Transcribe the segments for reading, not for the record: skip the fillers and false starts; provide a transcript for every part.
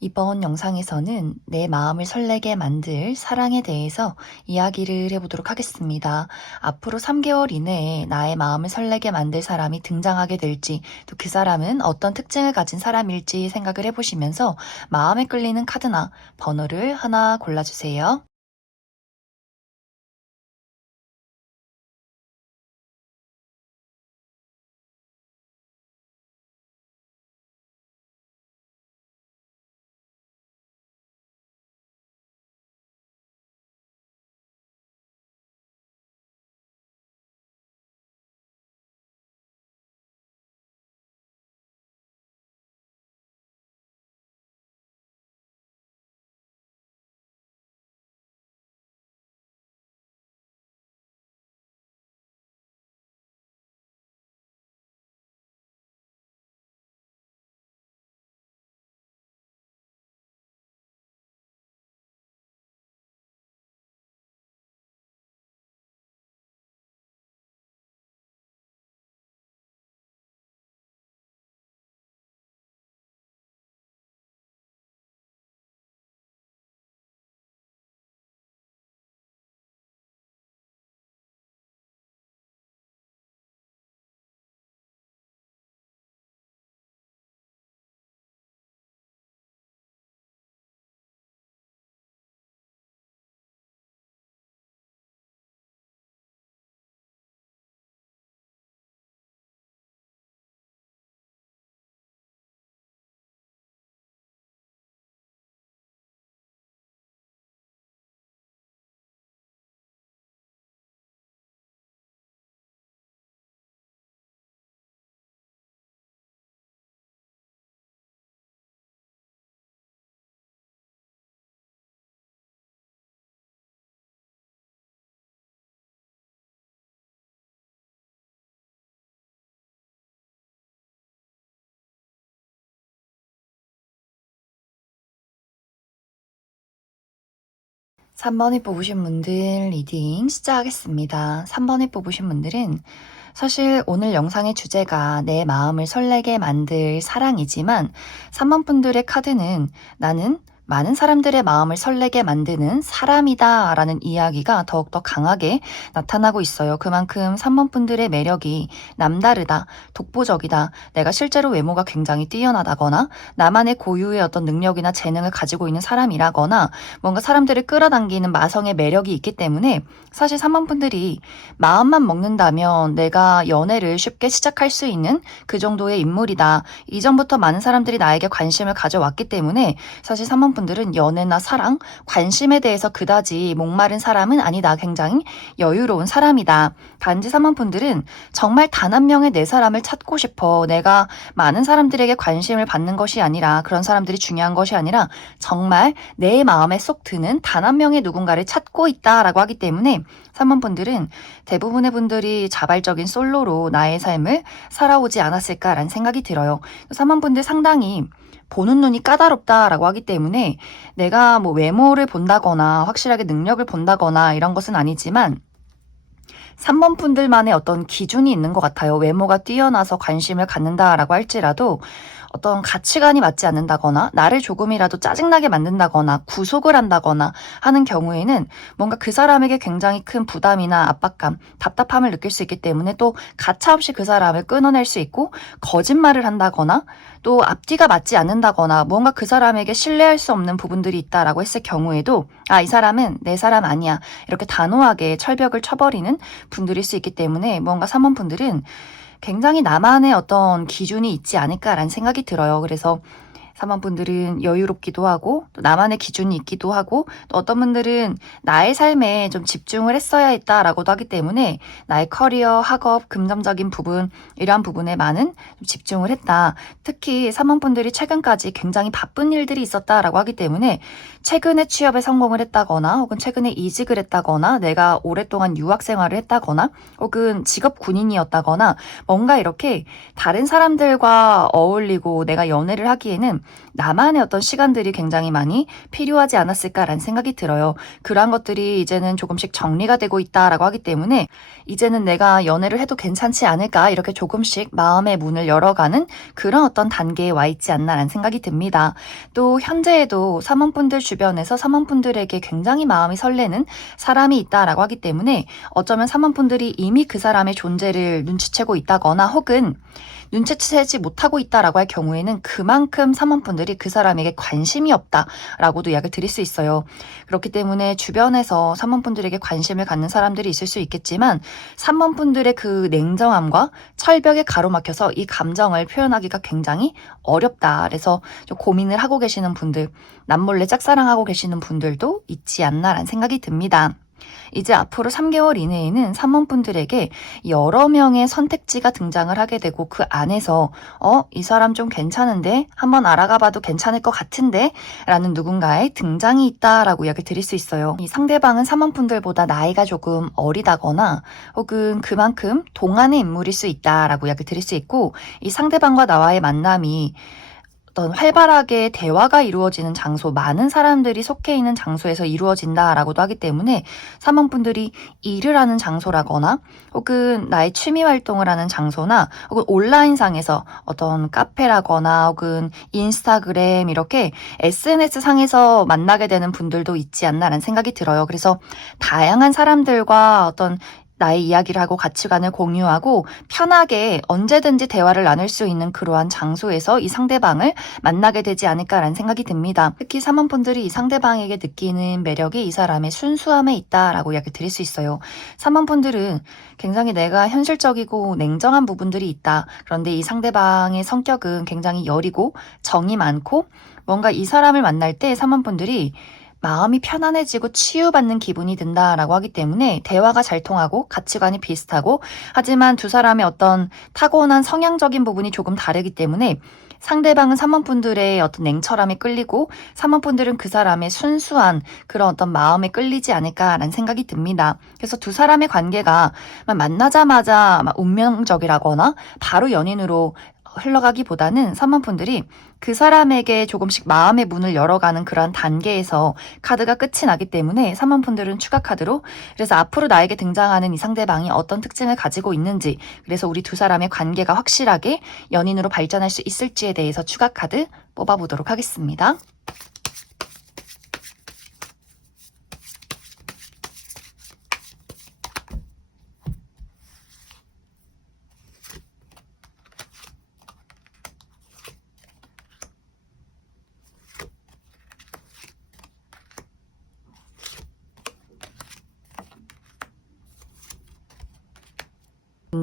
이번 영상에서는 내 마음을 설레게 만들 사랑에 대해서 이야기를 해보도록 하겠습니다. 앞으로 3개월 이내에 나의 마음을 설레게 만들 사람이 등장하게 될지, 또 그 사람은 어떤 특징을 가진 사람일지 생각을 해보시면서 마음에 끌리는 카드나 번호를 하나 골라주세요. 3번에 뽑으신 분들 리딩 시작하겠습니다. 3번에 뽑으신 분들은 사실 오늘 영상의 주제가 내 마음을 설레게 만들 사랑이지만 3번 분들의 카드는 나는 많은 사람들의 마음을 설레게 만드는 사람이다 라는 이야기가 더욱더 강하게 나타나고 있어요. 그만큼 3번 분들의 매력이 남다르다, 독보적이다, 내가 실제로 외모가 굉장히 뛰어나다거나 나만의 고유의 어떤 능력이나 재능을 가지고 있는 사람이라거나 뭔가 사람들을 끌어당기는 마성의 매력이 있기 때문에 사실 3번 분들이 마음만 먹는다면 내가 연애를 쉽게 시작할 수 있는 그 정도의 인물이다. 이전부터 많은 사람들이 나에게 관심을 가져왔기 때문에 사실 3번 분들은 연애나 사랑, 관심에 대해서 그다지 목마른 사람은 아니다. 굉장히 여유로운 사람이다. 단지 3번 분들은 정말 단 한 명의 내 사람을 찾고 싶어. 내가 많은 사람들에게 관심을 받는 것이 아니라 그런 사람들이 중요한 것이 아니라 정말 내 마음에 쏙 드는 단 한 명의 누군가를 찾고 있다라고 하기 때문에 3번 분들은 대부분의 분들이 자발적인 솔로로 나의 삶을 살아오지 않았을까라는 생각이 들어요. 3번 분들 상당히 보는 눈이 까다롭다라고 하기 때문에 내가 뭐 외모를 본다거나 확실하게 능력을 본다거나 이런 것은 아니지만 3번 분들만의 어떤 기준이 있는 것 같아요. 외모가 뛰어나서 관심을 갖는다라고 할지라도 어떤 가치관이 맞지 않는다거나 나를 조금이라도 짜증나게 만든다거나 구속을 한다거나 하는 경우에는 뭔가 그 사람에게 굉장히 큰 부담이나 압박감, 답답함을 느낄 수 있기 때문에 또 가차없이 그 사람을 끊어낼 수 있고 거짓말을 한다거나 또 앞뒤가 맞지 않는다거나 뭔가 그 사람에게 신뢰할 수 없는 부분들이 있다라고 했을 경우에도 이 사람은 내 사람 아니야. 이렇게 단호하게 철벽을 쳐버리는 분들일 수 있기 때문에 뭔가 3번 분들은 굉장히 나만의 어떤 기준이 있지 않을까라는 생각이 들어요. 그래서 3번 분들은 여유롭기도 하고 또 나만의 기준이 있기도 하고 또 어떤 분들은 나의 삶에 좀 집중을 했어야 했다라고도 하기 때문에 나의 커리어, 학업, 금전적인 부분 이러한 부분에 많은 좀 집중을 했다. 특히 3번 분들이 최근까지 굉장히 바쁜 일들이 있었다라고 하기 때문에 최근에 취업에 성공을 했다거나 혹은 최근에 이직을 했다거나 내가 오랫동안 유학 생활을 했다거나 혹은 직업 군인이었다거나 뭔가 이렇게 다른 사람들과 어울리고 내가 연애를 하기에는 나만의 어떤 시간들이 굉장히 많이 필요하지 않았을까라는 생각이 들어요. 그러한 것들이 이제는 조금씩 정리가 되고 있다라고 하기 때문에 이제는 내가 연애를 해도 괜찮지 않을까 이렇게 조금씩 마음의 문을 열어가는 그런 어떤 단계에 와 있지 않나라는 생각이 듭니다. 또 현재에도 사모분들 주변에서 사모분들에게 굉장히 마음이 설레는 사람이 있다라고 하기 때문에 어쩌면 사모분들이 이미 그 사람의 존재를 눈치채고 있다거나 혹은 눈치채지 못하고 있다라고 할 경우에는 그만큼 사모분들이 그 사람에게 관심이 없다라고도 이야기를 드릴 수 있어요. 그렇기 때문에 주변에서 사모분들에게 관심을 갖는 사람들이 있을 수 있겠지만 사모분들의 그 냉정함과 철벽에 가로막혀서 이 감정을 표현하기가 굉장히 어렵다. 그래서 좀 고민을 하고 계시는 분들, 남몰래 짝사랑하고 계시는 분들도 있지 않나라는 생각이 듭니다. 이제 앞으로 3개월 이내에는 사모분들에게 여러 명의 선택지가 등장을 하게 되고 그 안에서 이 사람 좀 괜찮은데 한번 알아가 봐도 괜찮을 것 같은데 라는 누군가의 등장이 있다라고 이야기 드릴 수 있어요. 이 상대방은 사모분들보다 나이가 조금 어리다거나 혹은 그만큼 동안의 인물일 수 있다라고 이야기 드릴 수 있고 이 상대방과 나와의 만남이 어떤 활발하게 대화가 이루어지는 장소, 많은 사람들이 속해 있는 장소에서 이루어진다라고도 하기 때문에 사모분들이 일을 하는 장소라거나 혹은 나의 취미 활동을 하는 장소나 혹은 온라인상에서 어떤 카페라거나 혹은 인스타그램 이렇게 SNS 상에서 만나게 되는 분들도 있지 않나라는 생각이 들어요. 그래서 다양한 사람들과 어떤 나의 이야기를 하고 가치관을 공유하고 편하게 언제든지 대화를 나눌 수 있는 그러한 장소에서 이 상대방을 만나게 되지 않을까라는 생각이 듭니다. 특히 사모분들이 이 상대방에게 느끼는 매력이 이 사람의 순수함에 있다라고 이야기 드릴 수 있어요. 사모분들은 굉장히 내가 현실적이고 냉정한 부분들이 있다. 그런데 이 상대방의 성격은 굉장히 여리고 정이 많고 뭔가 이 사람을 만날 때 사모분들이 마음이 편안해지고 치유받는 기분이 든다라고 하기 때문에 대화가 잘 통하고 가치관이 비슷하고 하지만 두 사람의 어떤 타고난 성향적인 부분이 조금 다르기 때문에 상대방은 사모분들의 어떤 냉철함에 끌리고 사모분들은 그 사람의 순수한 그런 어떤 마음에 끌리지 않을까라는 생각이 듭니다. 그래서 두 사람의 관계가 만나자마자 운명적이라거나 바로 연인으로 흘러가기보다는 사모분들이 그 사람에게 조금씩 마음의 문을 열어가는 그러한 단계에서 카드가 끝이 나기 때문에 사모분들은 추가 카드로 그래서 앞으로 나에게 등장하는 이 상대방이 어떤 특징을 가지고 있는지 그래서 우리 두 사람의 관계가 확실하게 연인으로 발전할 수 있을지에 대해서 추가 카드 뽑아보도록 하겠습니다.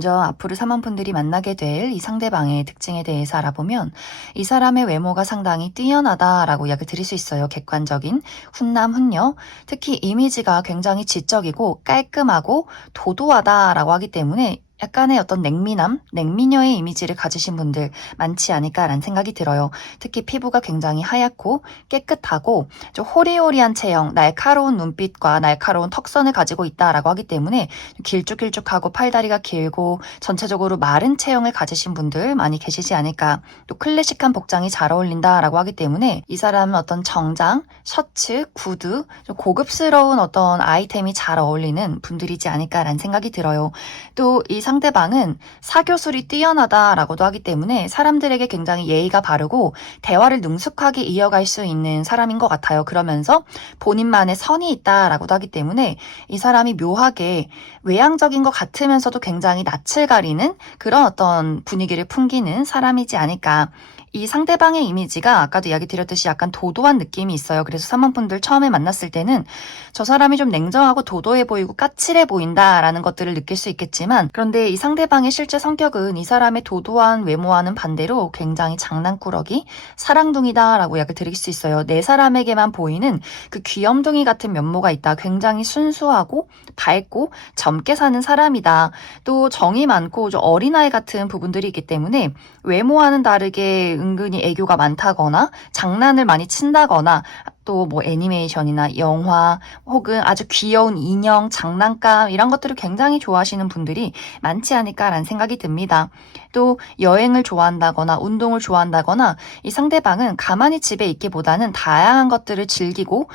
먼저 앞으로 사모분들이 만나게 될 이 상대방의 특징에 대해서 알아보면 이 사람의 외모가 상당히 뛰어나다라고 이야기 드릴 수 있어요. 객관적인 훈남 훈녀, 특히 이미지가 굉장히 지적이고 깔끔하고 도도하다라고 하기 때문에 약간의 어떤 냉미남, 냉미녀의 이미지를 가지신 분들 많지 않을까라는 생각이 들어요. 특히 피부가 굉장히 하얗고 깨끗하고 좀 호리호리한 체형, 날카로운 눈빛과 날카로운 턱선을 가지고 있다라고 하기 때문에 길쭉길쭉하고 팔다리가 길고 전체적으로 마른 체형을 가지신 분들 많이 계시지 않을까. 또 클래식한 복장이 잘 어울린다라고 하기 때문에 이 사람은 어떤 정장, 셔츠, 구두, 좀 고급스러운 어떤 아이템이 잘 어울리는 분들이지 않을까라는 생각이 들어요. 또 이 상대방은 사교술이 뛰어나다라고도 하기 때문에 사람들에게 굉장히 예의가 바르고 대화를 능숙하게 이어갈 수 있는 사람인 것 같아요. 그러면서 본인만의 선이 있다라고도 하기 때문에 이 사람이 묘하게 외향적인 것 같으면서도 굉장히 낯을 가리는 그런 어떤 분위기를 풍기는 사람이지 않을까. 이 상대방의 이미지가 아까도 이야기 드렸듯이 약간 도도한 느낌이 있어요. 그래서 사모분들 처음에 만났을 때는 저 사람이 좀 냉정하고 도도해 보이고 까칠해 보인다라는 것들을 느낄 수 있겠지만 그런데 이 상대방의 실제 성격은 이 사람의 도도한 외모와는 반대로 굉장히 장난꾸러기, 사랑둥이다라고 이야기 드릴 수 있어요. 내 사람에게만 보이는 그 귀염둥이 같은 면모가 있다. 굉장히 순수하고 밝고 젊게 사는 사람이다. 또 정이 많고 좀 어린아이 같은 부분들이 있기 때문에 외모와는 다르게 은근히 애교가 많다거나 장난을 많이 친다거나 또 뭐 애니메이션이나 영화 혹은 아주 귀여운 인형, 장난감 이런 것들을 굉장히 좋아하시는 분들이 많지 않을까라는 생각이 듭니다. 또 여행을 좋아한다거나 운동을 좋아한다거나 이 상대방은 가만히 집에 있기보다는 다양한 것들을 즐기고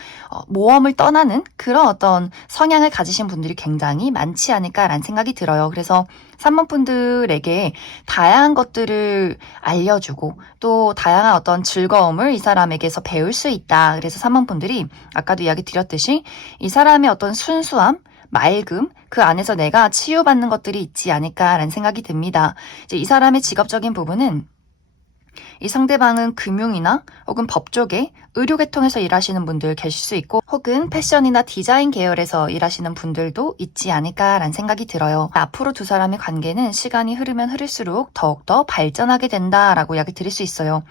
모험을 떠나는 그런 어떤 성향을 가지신 분들이 굉장히 많지 않을까라는 생각이 들어요. 그래서 3번 분들에게 다양한 것들을 알려주고 또 다양한 어떤 즐거움을 이 사람에게서 배울 수 있다. 그래서 3번 분들이 아까도 이야기 드렸듯이 이 사람의 어떤 순수함, 맑음, 그 안에서 내가 치유받는 것들이 있지 않을까라는 생각이 듭니다. 이제 이 사람의 직업적인 부분은 이 상대방은 금융이나 혹은 법 쪽에 의료계통에서 일하시는 분들 계실 수 있고 혹은 패션이나 디자인 계열에서 일하시는 분들도 있지 않을까라는 생각이 들어요. 앞으로 두 사람의 관계는 시간이 흐르면 흐를수록 더욱더 발전하게 된다라고 이야기 드릴 수 있어요.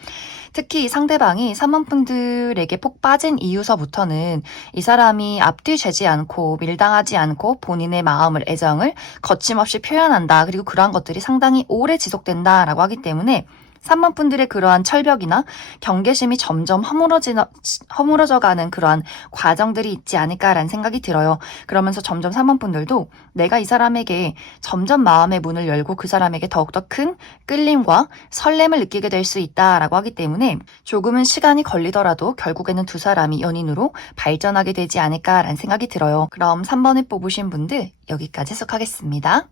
특히 이 상대방이 3번 분들에게 폭 빠진 이유서부터는 이 사람이 앞뒤 재지 않고 밀당하지 않고 본인의 마음을, 애정을 거침없이 표현한다. 그리고 그러한 것들이 상당히 오래 지속된다라고 하기 때문에 3번 분들의 그러한 철벽이나 경계심이 점점 허물어져가는 그러한 과정들이 있지 않을까라는 생각이 들어요. 그러면서 점점 3번 분들도 내가 이 사람에게 점점 마음의 문을 열고 그 사람에게 더욱더 큰 끌림과 설렘을 느끼게 될 수 있다라고 하기 때문에 조금은 시간이 걸리더라도 결국에는 두 사람이 연인으로 발전하게 되지 않을까라는 생각이 들어요. 그럼 3번을 뽑으신 분들 여기까지 해석하겠습니다.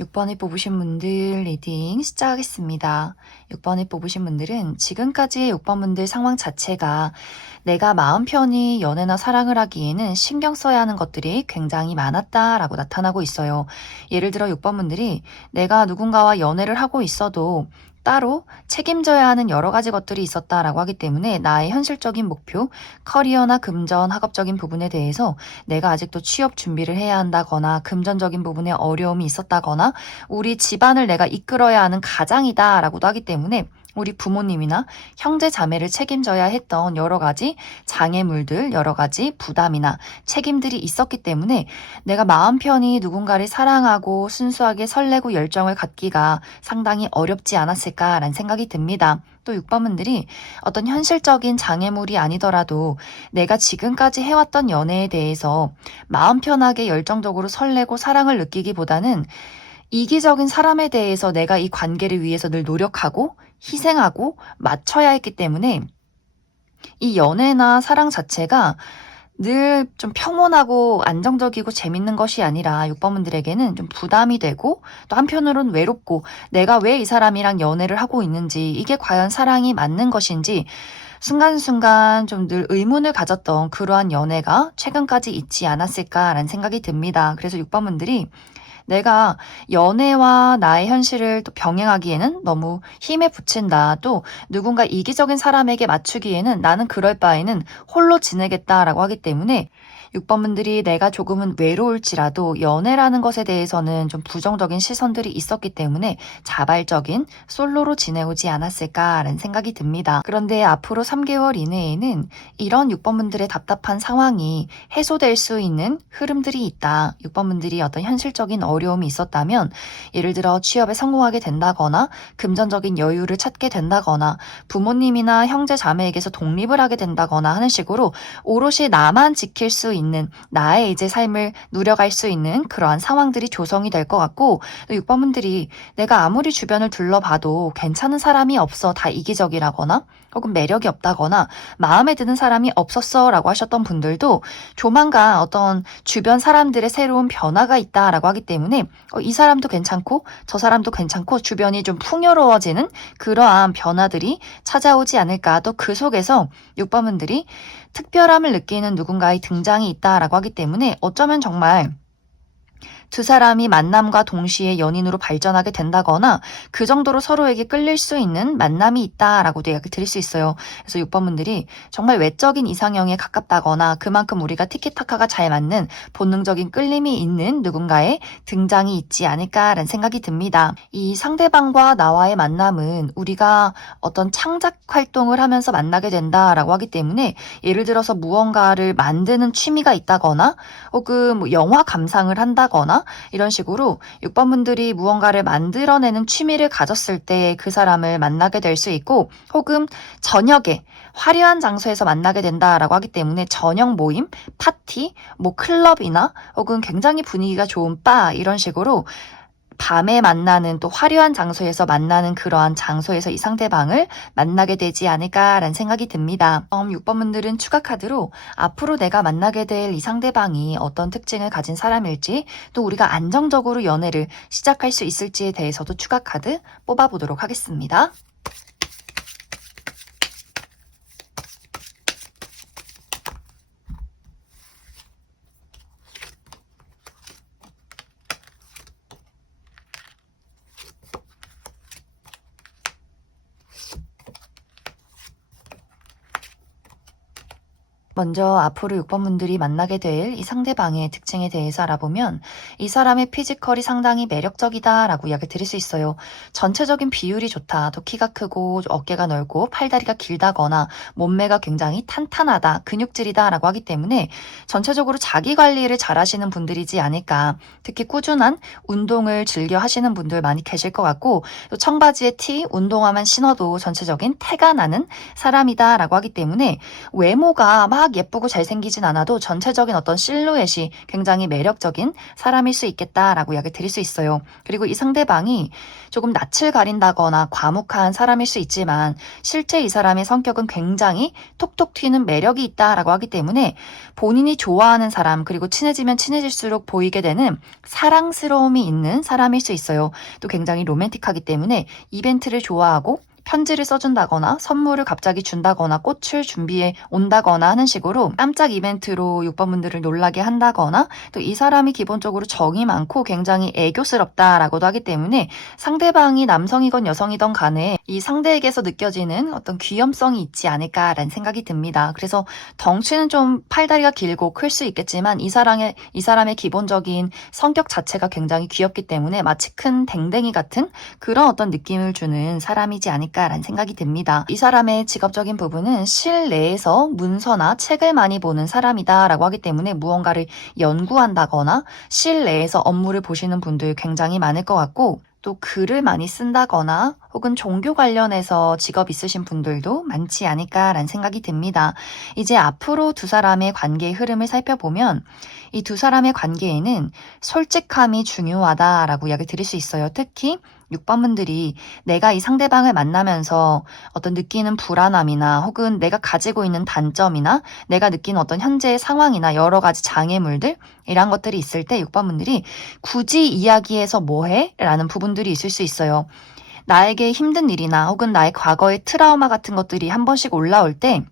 6번을 뽑으신 분들 리딩 시작하겠습니다. 6번을 뽑으신 분들은 지금까지의 6번 분들 상황 자체가 내가 마음 편히 연애나 사랑을 하기에는 신경 써야 하는 것들이 굉장히 많았다라고 나타나고 있어요. 예를 들어 6번 분들이 내가 누군가와 연애를 하고 있어도 따로 책임져야 하는 여러 가지 것들이 있었다라고 하기 때문에 나의 현실적인 목표, 커리어나 금전, 학업적인 부분에 대해서 내가 아직도 취업 준비를 해야 한다거나 금전적인 부분에 어려움이 있었다거나 우리 집안을 내가 이끌어야 하는 가장이다라고도 하기 때문에 우리 부모님이나 형제 자매를 책임져야 했던 여러 가지 장애물들, 여러 가지 부담이나 책임들이 있었기 때문에 내가 마음 편히 누군가를 사랑하고 순수하게 설레고 열정을 갖기가 상당히 어렵지 않았을까라는 생각이 듭니다. 또 6번 분들이 어떤 현실적인 장애물이 아니더라도 내가 지금까지 해왔던 연애에 대해서 마음 편하게 열정적으로 설레고 사랑을 느끼기보다는 이기적인 사람에 대해서 내가 이 관계를 위해서 늘 노력하고 희생하고 맞춰야 했기 때문에 이 연애나 사랑 자체가 늘 좀 평온하고 안정적이고 재밌는 것이 아니라 6번 분들에게는 좀 부담이 되고 또 한편으로는 외롭고 내가 왜 이 사람이랑 연애를 하고 있는지 이게 과연 사랑이 맞는 것인지 순간순간 좀 늘 의문을 가졌던 그러한 연애가 최근까지 있지 않았을까라는 생각이 듭니다. 그래서 6번 분들이 내가 연애와 나의 현실을 또 병행하기에는 너무 힘에 부친다. 또 누군가 이기적인 사람에게 맞추기에는 나는 그럴 바에는 홀로 지내겠다라고 하기 때문에 6번 분들이 내가 조금은 외로울지라도 연애라는 것에 대해서는 좀 부정적인 시선들이 있었기 때문에 자발적인 솔로로 지내오지 않았을까라는 생각이 듭니다. 그런데 앞으로 3개월 이내에는 이런 6번 분들의 답답한 상황이 해소될 수 있는 흐름들이 있다. 6번 분들이 어떤 현실적인 어려움이 있었다면 예를 들어 취업에 성공하게 된다거나 금전적인 여유를 찾게 된다거나 부모님이나 형제 자매에게서 독립을 하게 된다거나 하는 식으로 오롯이 나만 지킬 수 있는 나의 이제 삶을 누려갈 수 있는 그러한 상황들이 조성이 될 것 같고 또 6번 분들이 내가 아무리 주변을 둘러봐도 괜찮은 사람이 없어 다 이기적이라거나 혹은 매력이 없다거나 마음에 드는 사람이 없었어 라고 하셨던 분들도 조만간 어떤 주변 사람들의 새로운 변화가 있다라고 하기 때문에 이 사람도 괜찮고 저 사람도 괜찮고 주변이 좀 풍요로워지는 그러한 변화들이 찾아오지 않을까. 또 그 속에서 6번 분들이 특별함을 느끼는 누군가의 등장이 있다라고 하기 때문에 어쩌면 정말 두 사람이 만남과 동시에 연인으로 발전하게 된다거나 그 정도로 서로에게 끌릴 수 있는 만남이 있다라고도 이야기 드릴 수 있어요. 그래서 6번 분들이 정말 외적인 이상형에 가깝다거나 그만큼 우리가 티키타카가 잘 맞는 본능적인 끌림이 있는 누군가의 등장이 있지 않을까라는 생각이 듭니다. 이 상대방과 나와의 만남은 우리가 어떤 창작 활동을 하면서 만나게 된다라고 하기 때문에 예를 들어서 무언가를 만드는 취미가 있다거나 혹은 뭐 영화 감상을 한다거나 이런 식으로 6번 분들이 무언가를 만들어내는 취미를 가졌을 때 그 사람을 만나게 될 수 있고 혹은 저녁에 화려한 장소에서 만나게 된다라고 하기 때문에 저녁 모임, 파티, 뭐 클럽이나 혹은 굉장히 분위기가 좋은 바 이런 식으로 밤에 만나는 또 화려한 장소에서 만나는 그러한 장소에서 이 상대방을 만나게 되지 않을까라는 생각이 듭니다. 6번 분들은 추가 카드로 앞으로 내가 만나게 될 이 상대방이 어떤 특징을 가진 사람일지 또 우리가 안정적으로 연애를 시작할 수 있을지에 대해서도 추가 카드 뽑아보도록 하겠습니다. 먼저 앞으로 6번 분들이 만나게 될 이 상대방의 특징에 대해서 알아보면 이 사람의 피지컬이 상당히 매력적이다 라고 이야기 드릴 수 있어요. 전체적인 비율이 좋다. 또 키가 크고 어깨가 넓고 팔다리가 길다거나 몸매가 굉장히 탄탄하다. 근육질이다 라고 하기 때문에 전체적으로 자기 관리를 잘 하시는 분들이지 않을까. 특히 꾸준한 운동을 즐겨 하시는 분들 많이 계실 것 같고 또 청바지에 티, 운동화만 신어도 전체적인 태가 나는 사람이다 라고 하기 때문에 외모가 막 예쁘고 잘생기진 않아도 전체적인 어떤 실루엣이 굉장히 매력적인 사람일 수 있겠다라고 이야기 드릴 수 있어요. 그리고 이 상대방이 조금 낯을 가린다거나 과묵한 사람일 수 있지만 실제 이 사람의 성격은 굉장히 톡톡 튀는 매력이 있다라고 하기 때문에 본인이 좋아하는 사람 그리고 친해지면 친해질수록 보이게 되는 사랑스러움이 있는 사람일 수 있어요. 또 굉장히 로맨틱하기 때문에 이벤트를 좋아하고 편지를 써준다거나 선물을 갑자기 준다거나 꽃을 준비해 온다거나 하는 식으로 깜짝 이벤트로 6번 분들을 놀라게 한다거나 또 이 사람이 기본적으로 정이 많고 굉장히 애교스럽다라고도 하기 때문에 상대방이 남성이건 여성이든 간에 이 상대에게서 느껴지는 어떤 귀염성이 있지 않을까라는 생각이 듭니다. 그래서 덩치는 좀 팔다리가 길고 클 수 있겠지만 이 사람의 기본적인 성격 자체가 굉장히 귀엽기 때문에 마치 큰 댕댕이 같은 그런 어떤 느낌을 주는 사람이지 않을까 라는 생각이 듭니다. 이 사람의 직업적인 부분은 실내에서 문서나 책을 많이 보는 사람이다 라고 하기 때문에 무언가를 연구한다거나 실내에서 업무를 보시는 분들 굉장히 많을 것 같고 또 글을 많이 쓴다거나 혹은 종교 관련해서 직업 있으신 분들도 많지 않을까라는 생각이 듭니다. 이제 앞으로 두 사람의 관계의 흐름을 살펴보면 이 두 사람의 관계에는 솔직함이 중요하다라고 이야기 드릴 수 있어요. 특히 6번 분들이 내가 이 상대방을 만나면서 어떤 느끼는 불안함이나 혹은 내가 가지고 있는 단점이나 내가 느끼는 어떤 현재의 상황이나 여러 가지 장애물들 이런 것들이 있을 때 6번 분들이 굳이 이야기해서 뭐해? 라는 부분들이 있을 수 있어요. 나에게 힘든 일이나 혹은 나의 과거의 트라우마 같은 것들이 한 번씩 올라올 때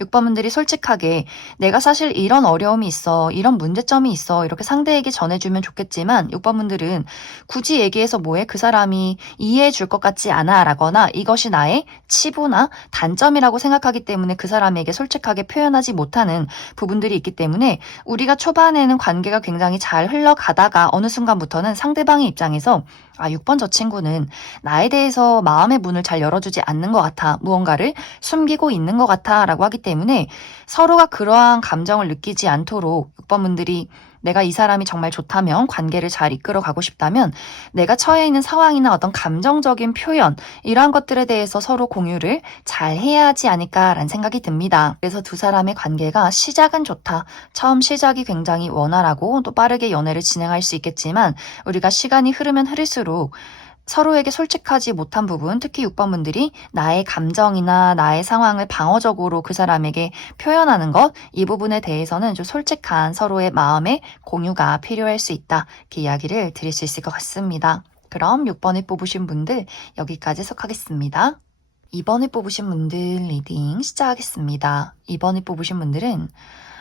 6번 분들이 솔직하게 내가 사실 이런 어려움이 있어, 이런 문제점이 있어 이렇게 상대에게 전해주면 좋겠지만 6번 분들은 굳이 얘기해서 뭐해? 그 사람이 이해해 줄 것 같지 않아 라거나 이것이 나의 치부나 단점이라고 생각하기 때문에 그 사람에게 솔직하게 표현하지 못하는 부분들이 있기 때문에 우리가 초반에는 관계가 굉장히 잘 흘러가다가 어느 순간부터는 상대방의 입장에서 6번 저 친구는 나에 대해서 마음의 문을 잘 열어주지 않는 것 같아. 무언가를 숨기고 있는 것 같아 라고 하기 때문에 서로가 그러한 감정을 느끼지 않도록 6번 분들이 내가 이 사람이 정말 좋다면 관계를 잘 이끌어 가고 싶다면 내가 처해 있는 상황이나 어떤 감정적인 표현 이러한 것들에 대해서 서로 공유를 잘 해야 하지 않을까라는 생각이 듭니다. 그래서 두 사람의 관계가 시작은 좋다. 처음 시작이 굉장히 원활하고 또 빠르게 연애를 진행할 수 있겠지만 우리가 시간이 흐르면 흐를수록 서로에게 솔직하지 못한 부분, 특히 6번 분들이 나의 감정이나 나의 상황을 방어적으로 그 사람에게 표현하는 것, 이 부분에 대해서는 좀 솔직한 서로의 마음의 공유가 필요할 수 있다. 이렇게 이야기를 드릴 수 있을 것 같습니다. 그럼 6번을 뽑으신 분들 여기까지 속하겠습니다. 2번을 뽑으신 분들 리딩 시작하겠습니다. 2번을 뽑으신 분들은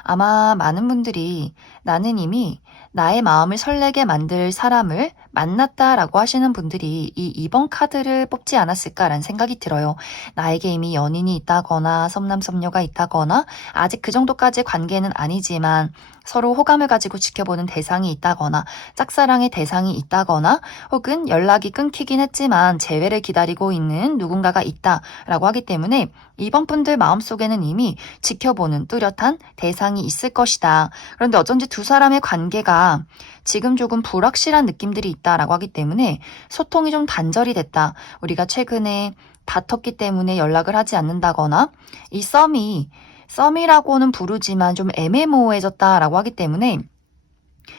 아마 많은 분들이 나는 이미 나의 마음을 설레게 만들 사람을 만났다라고 하시는 분들이 이 2번 카드를 뽑지 않았을까라는 생각이 들어요. 나에게 이미 연인이 있다거나 섭남섭녀가 있다거나 아직 그 정도까지의 관계는 아니지만 서로 호감을 가지고 지켜보는 대상이 있다거나 짝사랑의 대상이 있다거나 혹은 연락이 끊기긴 했지만 재회를 기다리고 있는 누군가가 있다라고 하기 때문에 2번 분들 마음속에는 이미 지켜보는 뚜렷한 대상이 있을 것이다. 그런데 어쩐지 두 사람의 관계가 지금 조금 불확실한 느낌들이 있다라고 하기 때문에 소통이 좀 단절이 됐다. 우리가 최근에 다퉜기 때문에 연락을 하지 않는다거나 이 썸이라고는 부르지만 좀 애매모호해졌다라고 하기 때문에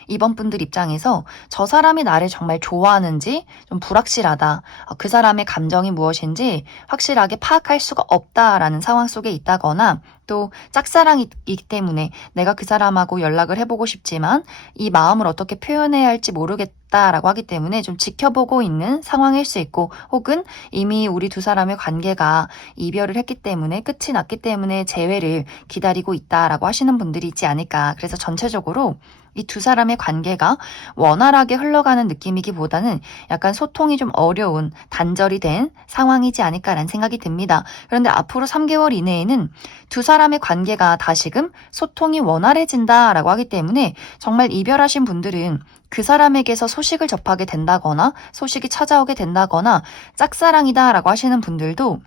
이번 분들 입장에서 저 사람이 나를 정말 좋아하는지 좀 불확실하다. 그 사람의 감정이 무엇인지 확실하게 파악할 수가 없다라는 상황 속에 있다거나 또 짝사랑이기 때문에 내가 그 사람하고 연락을 해보고 싶지만 이 마음을 어떻게 표현해야 할지 모르겠다라고 하기 때문에 좀 지켜보고 있는 상황일 수 있고 혹은 이미 우리 두 사람의 관계가 이별을 했기 때문에 끝이 났기 때문에 재회를 기다리고 있다라고 하시는 분들이 있지 않을까. 그래서 전체적으로 이 두 사람의 관계가 원활하게 흘러가는 느낌이기보다는 약간 소통이 좀 어려운 단절이 된 상황이지 않을까라는 생각이 듭니다. 그런데 앞으로 3개월 이내에는 두 사람의 관계가 다시금 소통이 원활해진다라고 하기 때문에 정말 이별하신 분들은 그 사람에게서 소식을 접하게 된다거나 소식이 찾아오게 된다거나 짝사랑이다라고 하시는 분들도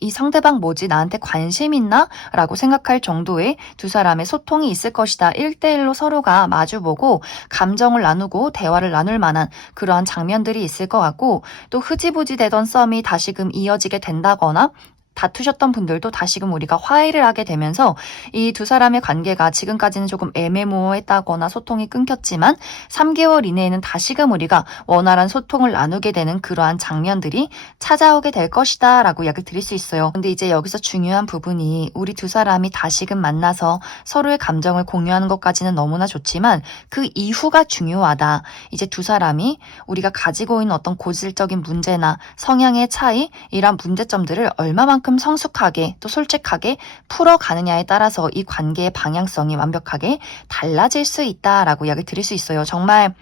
이 상대방 뭐지? 나한테 관심 있나? 라고 생각할 정도의 두 사람의 소통이 있을 것이다. 1대1로 서로가 마주보고 감정을 나누고 대화를 나눌 만한 그러한 장면들이 있을 것 같고 또 흐지부지 되던 썸이 다시금 이어지게 된다거나 다투셨던 분들도 다시금 우리가 화해를 하게 되면서 이 두 사람의 관계가 지금까지는 조금 애매모호했다거나 소통이 끊겼지만 3개월 이내에는 다시금 우리가 원활한 소통을 나누게 되는 그러한 장면들이 찾아오게 될 것이다 라고 이야기를 드릴 수 있어요. 근데 이제 여기서 중요한 부분이 우리 두 사람이 다시금 만나서 서로의 감정을 공유하는 것까지는 너무나 좋지만 그 이후가 중요하다. 이제 두 사람이 우리가 가지고 있는 어떤 고질적인 문제나 성향의 차이 이런 문제점들을 얼마만큼 성숙하게 또 솔직하게 풀어가느냐에 따라서 이 관계의 방향성이 완벽하게 달라질 수 있다라고 이야기 드릴 수 있어요. 정말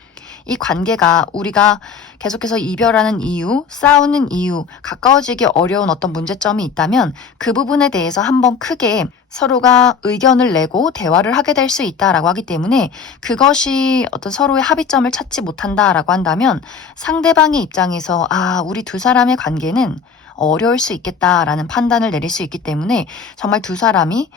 이 관계가 우리가 계속해서 이별하는 이유, 싸우는 이유, 가까워지기 어려운 어떤 문제점이 있다면 그 부분에 대해서 한번 크게 서로가 의견을 내고 대화를 하게 될 수 있다라고 하기 때문에 그것이 어떤 서로의 합의점을 찾지 못한다라고 한다면 상대방의 입장에서 우리 두 사람의 관계는 어려울 수 있겠다라는 판단을 내릴 수 있기 때문에 정말 두 사람이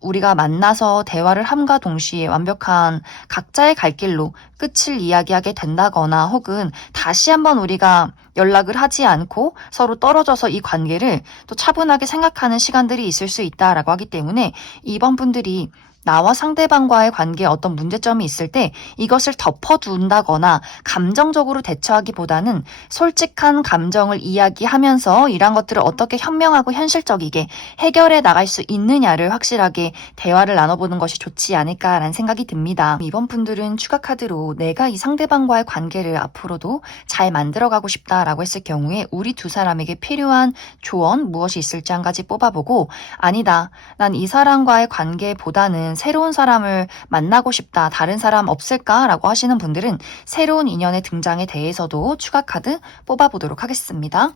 우리가 만나서 대화를 함과 동시에 완벽한 각자의 갈 길로 끝을 이야기하게 된다거나 혹은 다시 한번 우리가 연락을 하지 않고 서로 떨어져서 이 관계를 또 차분하게 생각하는 시간들이 있을 수 있다라고 하기 때문에 이번 분들이 나와 상대방과의 관계에 어떤 문제점이 있을 때 이것을 덮어둔다거나 감정적으로 대처하기보다는 솔직한 감정을 이야기하면서 이런 것들을 어떻게 현명하고 현실적이게 해결해 나갈 수 있느냐를 확실하게 대화를 나눠보는 것이 좋지 않을까라는 생각이 듭니다. 이번 분들은 추가 카드로 내가 이 상대방과의 관계를 앞으로도 잘 만들어가고 싶다라고 했을 경우에 우리 두 사람에게 필요한 조언 무엇이 있을지 한 가지 뽑아보고 아니다. 난 이 사람과의 관계보다는 새로운 사람을 만나고 싶다. 다른 사람 없을까라고 하시는 분들은 새로운 인연의 등장에 대해서도 추가 카드 뽑아보도록 하겠습니다.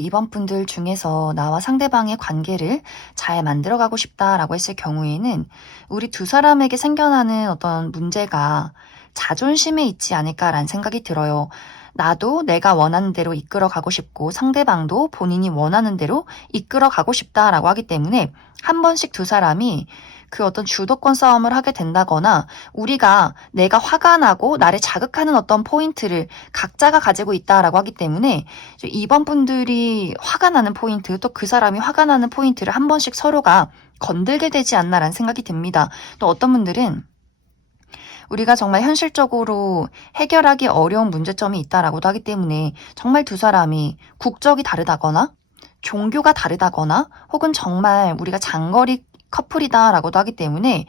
이번 분들 중에서 나와 상대방의 관계를 잘 만들어가고 싶다라고 했을 경우에는 우리 두 사람에게 생겨나는 어떤 문제가 자존심에 있지 않을까라는 생각이 들어요. 나도 내가 원하는 대로 이끌어가고 싶고 상대방도 본인이 원하는 대로 이끌어가고 싶다라고 하기 때문에 한 번씩 두 사람이 그 어떤 주도권 싸움을 하게 된다거나 내가 화가 나고 나를 자극하는 어떤 포인트를 각자가 가지고 있다라고 하기 때문에 이번 분들이 화가 나는 포인트 또 그 사람이 화가 나는 포인트를 한 번씩 서로가 건들게 되지 않나라는 생각이 듭니다. 또 어떤 분들은 우리가 정말 현실적으로 해결하기 어려운 문제점이 있다라고도 하기 때문에 정말 두 사람이 국적이 다르다거나 종교가 다르다거나 혹은 정말 우리가 장거리 커플이다라고도 하기 때문에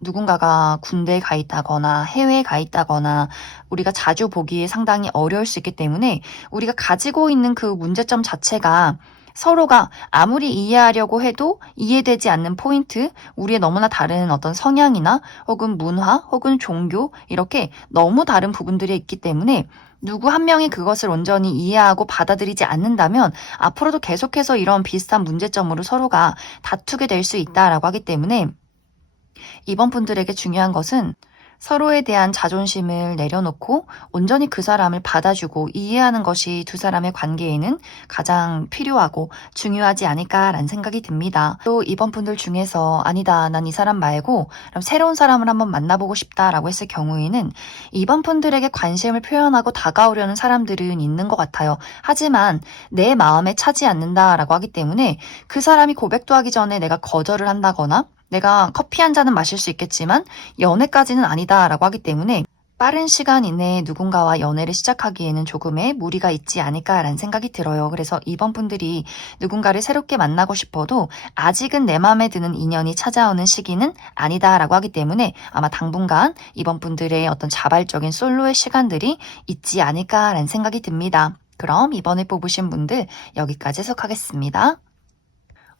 누군가가 군대에 가 있다거나 해외에 가 있다거나 우리가 자주 보기에 상당히 어려울 수 있기 때문에 우리가 가지고 있는 그 문제점 자체가 서로가 아무리 이해하려고 해도 이해되지 않는 포인트, 우리의 너무나 다른 어떤 성향이나 혹은 문화 혹은 종교 이렇게 너무 다른 부분들이 있기 때문에 누구 한 명이 그것을 온전히 이해하고 받아들이지 않는다면 앞으로도 계속해서 이런 비슷한 문제점으로 서로가 다투게 될 수 있다라고 하기 때문에 이번 분들에게 중요한 것은 서로에 대한 자존심을 내려놓고 온전히 그 사람을 받아주고 이해하는 것이 두 사람의 관계에는 가장 필요하고 중요하지 않을까라는 생각이 듭니다. 또 이번 분들 중에서 아니다, 난 이 사람 말고 그럼 새로운 사람을 한번 만나보고 싶다라고 했을 경우에는 이번 분들에게 관심을 표현하고 다가오려는 사람들은 있는 것 같아요. 하지만 내 마음에 차지 않는다라고 하기 때문에 그 사람이 고백도 하기 전에 내가 거절을 한다거나 내가 커피 한 잔은 마실 수 있겠지만 연애까지는 아니다라고 하기 때문에 빠른 시간 이내에 누군가와 연애를 시작하기에는 조금의 무리가 있지 않을까라는 생각이 들어요. 그래서 이번 분들이 누군가를 새롭게 만나고 싶어도 아직은 내 마음에 드는 인연이 찾아오는 시기는 아니다라고 하기 때문에 아마 당분간 이번 분들의 어떤 자발적인 솔로의 시간들이 있지 않을까라는 생각이 듭니다. 그럼 이번에 뽑으신 분들 여기까지 해석하겠습니다.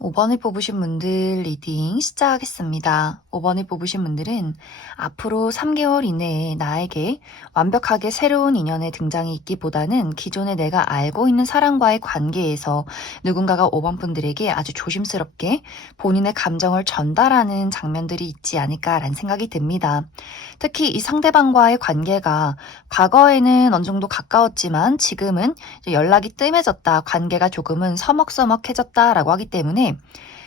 5번을 뽑으신 분들 리딩 시작하겠습니다. 5번을 뽑으신 분들은 앞으로 3개월 이내에 나에게 완벽하게 새로운 인연의 등장이 있기보다는 기존에 내가 알고 있는 사람과의 관계에서 누군가가 5번 분들에게 아주 조심스럽게 본인의 감정을 전달하는 장면들이 있지 않을까라는 생각이 듭니다. 특히 이 상대방과의 관계가 과거에는 어느 정도 가까웠지만 지금은 연락이 뜸해졌다, 관계가 조금은 서먹서먹해졌다라고 하기 때문에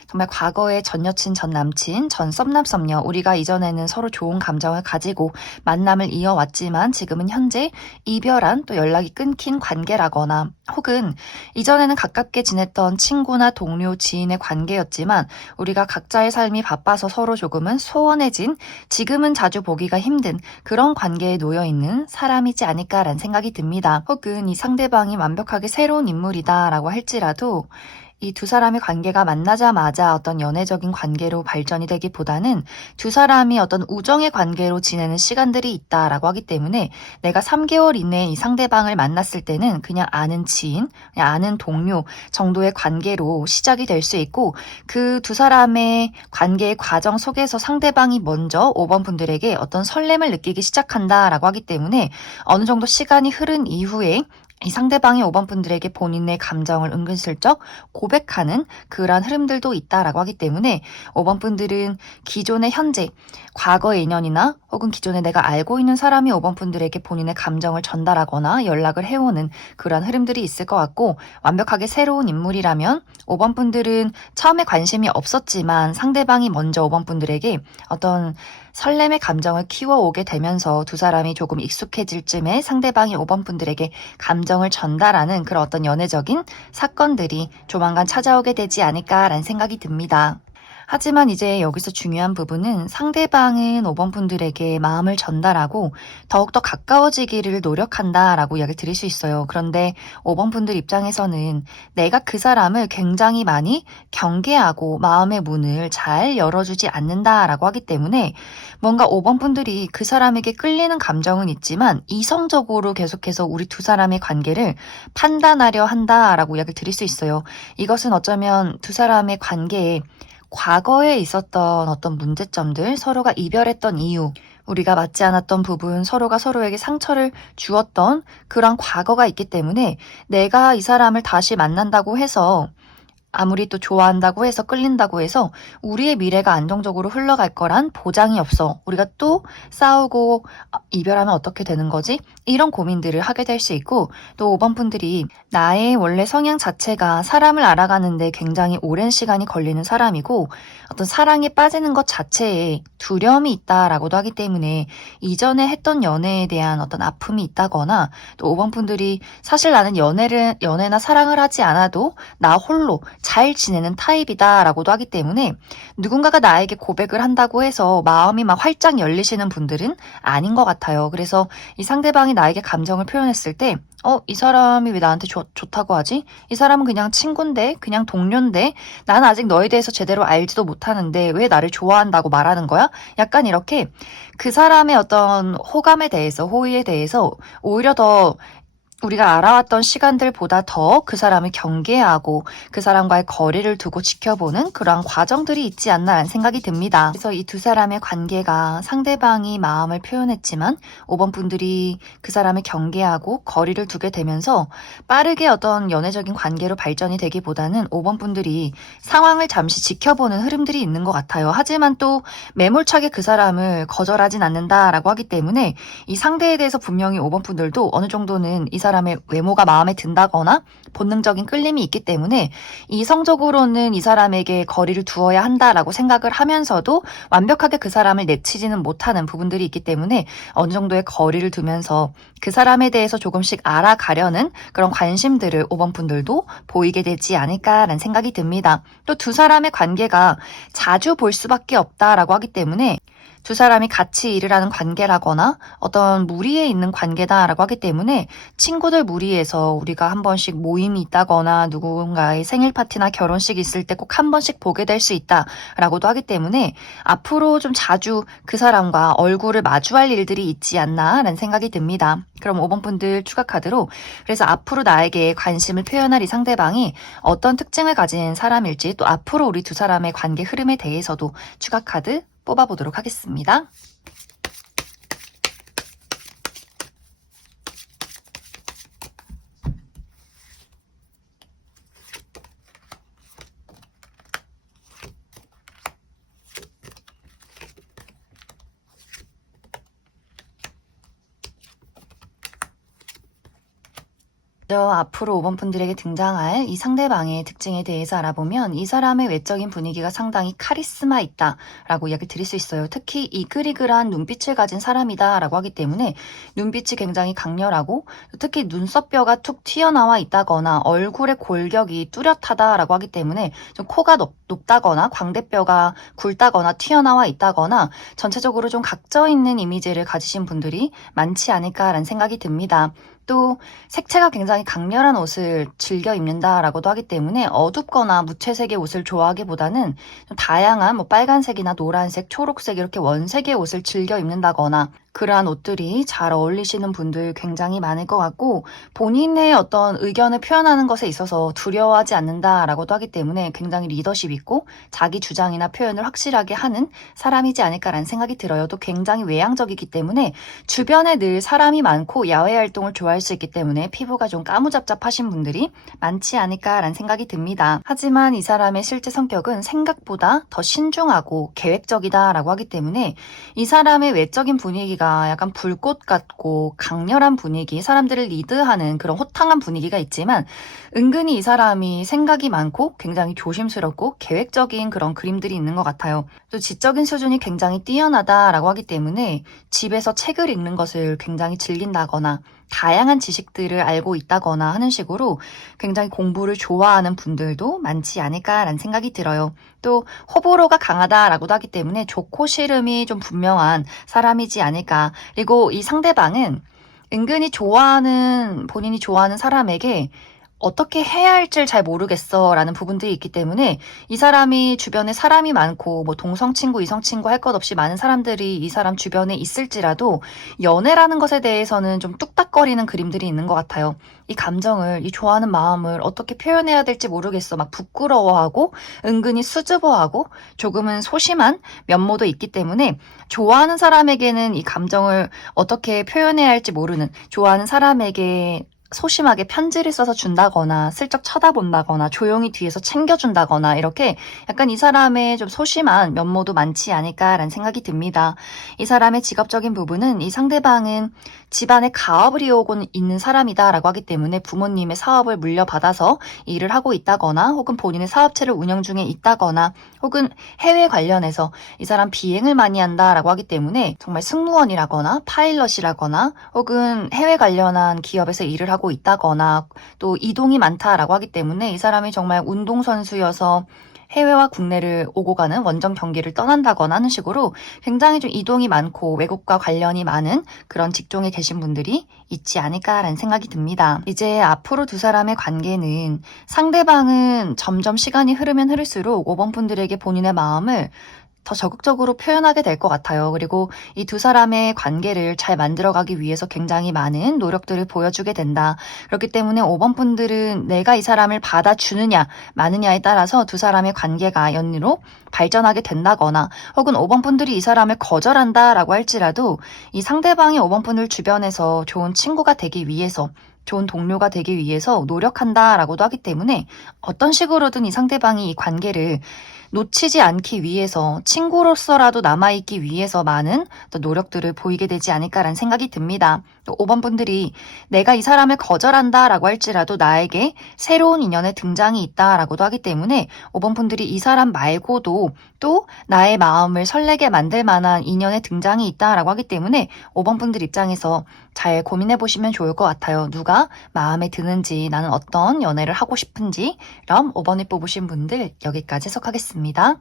정말 과거의 전 여친, 전 남친, 전 썸남, 썸녀 우리가 이전에는 서로 좋은 감정을 가지고 만남을 이어왔지만 지금은 현재 이별한 또 연락이 끊긴 관계라거나 혹은 이전에는 가깝게 지냈던 친구나 동료, 지인의 관계였지만 우리가 각자의 삶이 바빠서 서로 조금은 소원해진 지금은 자주 보기가 힘든 그런 관계에 놓여있는 사람이지 않을까라는 생각이 듭니다. 혹은 이 상대방이 완벽하게 새로운 인물이다라고 할지라도 이 두 사람의 관계가 만나자마자 어떤 연애적인 관계로 발전이 되기보다는 두 사람이 어떤 우정의 관계로 지내는 시간들이 있다라고 하기 때문에 내가 3개월 이내에 이 상대방을 만났을 때는 그냥 아는 지인, 그냥 아는 동료 정도의 관계로 시작이 될 수 있고 그 두 사람의 관계의 과정 속에서 상대방이 먼저 5번 분들에게 어떤 설렘을 느끼기 시작한다라고 하기 때문에 어느 정도 시간이 흐른 이후에 이 상대방이 5번 분들에게 본인의 감정을 은근슬쩍 고백하는 그런 흐름들도 있다라고 하기 때문에 5번 분들은 기존의 현재, 과거의 인연이나 혹은 기존에 내가 알고 있는 사람이 5번 분들에게 본인의 감정을 전달하거나 연락을 해오는 그런 흐름들이 있을 것 같고 완벽하게 새로운 인물이라면 5번 분들은 처음에 관심이 없었지만 상대방이 먼저 5번 분들에게 어떤 설렘의 감정을 키워오게 되면서 두 사람이 조금 익숙해질 쯤에 상대방이 5번 분들에게 감정을 전달하는 그런 어떤 연애적인 사건들이 조만간 찾아오게 되지 않을까라는 생각이 듭니다. 하지만 이제 여기서 중요한 부분은 상대방은 5번 분들에게 마음을 전달하고 더욱더 가까워지기를 노력한다라고 이야기를 드릴 수 있어요. 그런데 5번 분들 입장에서는 내가 그 사람을 굉장히 많이 경계하고 마음의 문을 잘 열어주지 않는다라고 하기 때문에 뭔가 5번 분들이 그 사람에게 끌리는 감정은 있지만 이성적으로 계속해서 우리 두 사람의 관계를 판단하려 한다라고 이야기를 드릴 수 있어요. 이것은 어쩌면 두 사람의 관계에 과거에 있었던 어떤 문제점들, 서로가 이별했던 이유, 우리가 맞지 않았던 부분, 서로가 서로에게 상처를 주었던 그런 과거가 있기 때문에 내가 이 사람을 다시 만난다고 해서 아무리 또 좋아한다고 해서 끌린다고 해서 우리의 미래가 안정적으로 흘러갈 거란 보장이 없어. 우리가 또 싸우고 이별하면 어떻게 되는 거지? 이런 고민들을 하게 될 수 있고 또 5번 분들이 나의 원래 성향 자체가 사람을 알아가는데 굉장히 오랜 시간이 걸리는 사람이고 어떤 사랑에 빠지는 것 자체에 두려움이 있다라고도 하기 때문에 이전에 했던 연애에 대한 어떤 아픔이 있다거나 또 5번 분들이 사실 나는 연애나 사랑을 하지 않아도 나 홀로 잘 지내는 타입이다라고도 하기 때문에 누군가가 나에게 고백을 한다고 해서 마음이 막 활짝 열리시는 분들은 아닌 것 같아요. 그래서 이 상대방이 나에게 감정을 표현했을 때 이 사람이 왜 나한테 좋다고 하지? 이 사람은 그냥 친구인데, 그냥 동료인데, 나는 아직 너에 대해서 제대로 알지도 못하는데 왜 나를 좋아한다고 말하는 거야? 약간 이렇게 그 사람의 어떤 호감에 대해서, 호의에 대해서 오히려 더 우리가 알아왔던 시간들보다 더 그 사람을 경계하고 그 사람과의 거리를 두고 지켜보는 그러한 과정들이 있지 않나라는 생각이 듭니다. 그래서 이 두 사람의 관계가 상대방이 마음을 표현했지만 5번 분들이 그 사람을 경계하고 거리를 두게 되면서 빠르게 어떤 연애적인 관계로 발전이 되기보다는 5번 분들이 상황을 잠시 지켜보는 흐름들이 있는 것 같아요. 하지만 또 매몰차게 그 사람을 거절하진 않는다라고 하기 때문에 이 상대에 대해서 분명히 5번 분들도 어느 정도는 이 사람의 외모가 마음에 든다거나 본능적인 끌림이 있기 때문에 이성적으로는 이 사람에게 거리를 두어야 한다라고 생각을 하면서도 완벽하게 그 사람을 내치지는 못하는 부분들이 있기 때문에 어느 정도의 거리를 두면서 그 사람에 대해서 조금씩 알아가려는 그런 관심들을 5번 분들도 보이게 되지 않을까라는 생각이 듭니다. 또 두 사람의 관계가 자주 볼 수밖에 없다라고 하기 때문에 두 사람이 같이 일을 하는 관계라거나 어떤 무리에 있는 관계다라고 하기 때문에 친구들 무리에서 우리가 한 번씩 모임이 있다거나 누군가의 생일 파티나 결혼식 있을 때 꼭 한 번씩 보게 될 수 있다라고도 하기 때문에 앞으로 좀 자주 그 사람과 얼굴을 마주할 일들이 있지 않나라는 생각이 듭니다. 그럼 5번 분들 추가 카드로 그래서 앞으로 나에게 관심을 표현할 이 상대방이 어떤 특징을 가진 사람일지 또 앞으로 우리 두 사람의 관계 흐름에 대해서도 추가 카드 뽑아보도록 하겠습니다. 먼저 앞으로 5번 분들에게 등장할 이 상대방의 특징에 대해서 알아보면 이 사람의 외적인 분위기가 상당히 카리스마 있다라고 이야기 드릴 수 있어요. 특히 이글이글한 눈빛을 가진 사람이다라고 하기 때문에 눈빛이 굉장히 강렬하고 특히 눈썹뼈가 툭 튀어나와 있다거나 얼굴의 골격이 뚜렷하다라고 하기 때문에 좀 코가 높다거나 광대뼈가 굵다거나 튀어나와 있다거나 전체적으로 좀 각져 있는 이미지를 가지신 분들이 많지 않을까라는 생각이 듭니다. 또 색채가 굉장히 강렬한 옷을 즐겨 입는다라고도 하기 때문에 어둡거나 무채색의 옷을 좋아하기보다는 좀 다양한 뭐 빨간색이나 노란색, 초록색 이렇게 원색의 옷을 즐겨 입는다거나 그러한 옷들이 잘 어울리시는 분들 굉장히 많을 것 같고 본인의 어떤 의견을 표현하는 것에 있어서 두려워하지 않는다라고도 하기 때문에 굉장히 리더십 있고 자기 주장이나 표현을 확실하게 하는 사람이지 않을까라는 생각이 들어요. 또 굉장히 외향적이기 때문에 주변에 늘 사람이 많고 야외 활동을 좋아할 수 있기 때문에 피부가 좀 까무잡잡하신 분들이 많지 않을까라는 생각이 듭니다. 하지만 이 사람의 실제 성격은 생각보다 더 신중하고 계획적이다라고 하기 때문에 이 사람의 외적인 분위기가 약간 불꽃 같고 강렬한 분위기, 사람들을 리드하는 그런 호탕한 분위기가 있지만 은근히 이 사람이 생각이 많고 굉장히 조심스럽고 계획적인 그런 그림들이 있는 것 같아요. 또 지적인 수준이 굉장히 뛰어나다라고 하기 때문에 집에서 책을 읽는 것을 굉장히 즐긴다거나 다양한 지식들을 알고 있다거나 하는 식으로 굉장히 공부를 좋아하는 분들도 많지 않을까라는 생각이 들어요. 또 호불호가 강하다라고도 하기 때문에 좋고 싫음이 좀 분명한 사람이지 않을까. 그리고 이 상대방은 은근히 본인이 좋아하는 사람에게 어떻게 해야 할지를 잘 모르겠어 라는 부분들이 있기 때문에 이 사람이 주변에 사람이 많고 뭐 동성친구, 이성친구 할 것 없이 많은 사람들이 이 사람 주변에 있을지라도 연애라는 것에 대해서는 좀 뚝딱거리는 그림들이 있는 것 같아요. 이 감정을, 이 좋아하는 마음을 어떻게 표현해야 될지 모르겠어. 막 부끄러워하고 은근히 수줍어하고 조금은 소심한 면모도 있기 때문에 좋아하는 사람에게는 이 감정을 어떻게 표현해야 할지 모르는 좋아하는 사람에게 소심하게 편지를 써서 준다거나 슬쩍 쳐다본다거나 조용히 뒤에서 챙겨준다거나 이렇게 약간 이 사람의 좀 소심한 면모도 많지 않을까라는 생각이 듭니다. 이 사람의 직업적인 부분은 이 상대방은 집안에 가업을 이어오고 있는 사람이다라고 하기 때문에 부모님의 사업을 물려받아서 일을 하고 있다거나 혹은 본인의 사업체를 운영 중에 있다거나 혹은 해외 관련해서 이 사람 비행을 많이 한다라고 하기 때문에 정말 승무원이라거나 파일럿이라거나 혹은 해외 관련한 기업에서 일을 하고 있다거나 또 이동이 많다라고 하기 때문에 이 사람이 정말 운동선수여서 해외와 국내를 오고 가는 원정 경기를 떠난다거나 하는 식으로 굉장히 좀 이동이 많고 외국과 관련이 많은 그런 직종에 계신 분들이 있지 않을까라는 생각이 듭니다. 이제 앞으로 두 사람의 관계는 상대방은 점점 시간이 흐르면 흐를수록 5번 분들에게 본인의 마음을 더 적극적으로 표현하게 될 것 같아요. 그리고 이 두 사람의 관계를 잘 만들어가기 위해서 굉장히 많은 노력들을 보여주게 된다. 그렇기 때문에 5번 분들은 내가 이 사람을 받아주느냐 마느냐에 따라서 두 사람의 관계가 연인으로 발전하게 된다거나 혹은 5번 분들이 이 사람을 거절한다라고 할지라도 이 상대방이 5번 분들 주변에서 좋은 친구가 되기 위해서 좋은 동료가 되기 위해서 노력한다라고도 하기 때문에 어떤 식으로든 이 상대방이 이 관계를 놓치지 않기 위해서 친구로서라도 남아있기 위해서 많은 또 노력들을 보이게 되지 않을까라는 생각이 듭니다. 또 5번 분들이 내가 이 사람을 거절한다라고 할지라도 나에게 새로운 인연의 등장이 있다라고도 하기 때문에 5번 분들이 이 사람 말고도 또 나의 마음을 설레게 만들 만한 인연의 등장이 있다라고 하기 때문에 5번 분들 입장에서 잘 고민해 보시면 좋을 것 같아요. 누가 마음에 드는지, 나는 어떤 연애를 하고 싶은지. 그럼 5번을 뽑으신 분들 여기까지 해석하겠습니다.